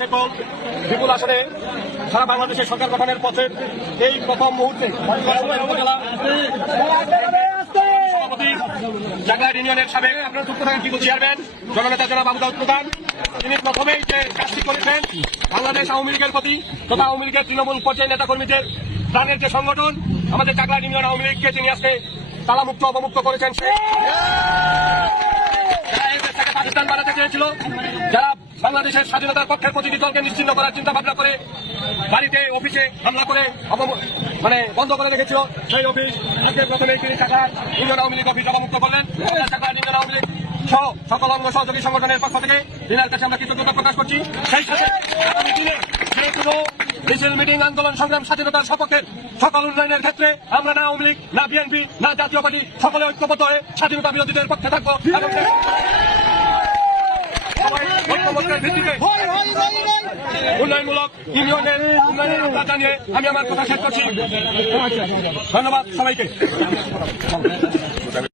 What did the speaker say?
বিপুল আসনে সারা বাংলাদেশের সরকার গঠনের পথের এই প্রথম মুহূর্তে উপজেলা সভাপতি জাগলাইট ইউনিয়নের সাবেক আপনার যুক্ত থাকেন বিপুল চেয়ারম্যান জননেতা জনাব আবু দাউদ প্রধান, তিনি প্রথমেই যে কাজটি করেছেন বাংলাদেশ আওয়ামী লীগের প্রতি তথা আওয়ামী লীগের তৃণমূল পর্যায়ের নেতাকর্মীদের প্রাণের যে সংগঠন আমাদের জাগলাইট ইউনিয়ন আওয়ামী লীগকে তিনি আজকে তালামুক্ত অবমুক্ত করেছেন। পাকিস্তান বানাতে চেয়েছিল, যারা বাংলাদেশের স্বাধীনতার পক্ষের প্রতিটি দলকে নিশ্চিহ্ন করার চিন্তা ভাবনা করে বাড়িতে অফিসে হামলা করে বন্ধ করে রেখেছিল, সেই অফিস আজকে প্রথমে তিনি ঢাকা ইউনিয়ন আওয়ামী লীগ অফিস অবমুক্ত করলেন। ঢাকা ইউনিয়ন আওয়ামী লীগ সহ সকল অঙ্গ সহযোগী সংগঠনের পক্ষ থেকে দিনের কাছে আমরা কৃতজ্ঞতা প্রকাশ করছি। সেই সাথে আগামী দিনে যে কোনো মিছিল মিটিং আন্দোলন সংগ্রাম স্বাধীনতার সপক্ষের সকল উন্নয়নের ক্ষেত্রে আমরা না আওয়ামী লীগ না বিএনপি না জাতীয় পার্টি সকলে ঐক্যবদ্ধ হয়ে স্বাধীনতা বিরোধীদের পক্ষে থাকবো। উন্নয়নমূলক ইউনিয়নের উন্নয়নের আহ্বান জানিয়ে আমি আমার কথা শেষ করছি। ধন্যবাদ সবাইকে।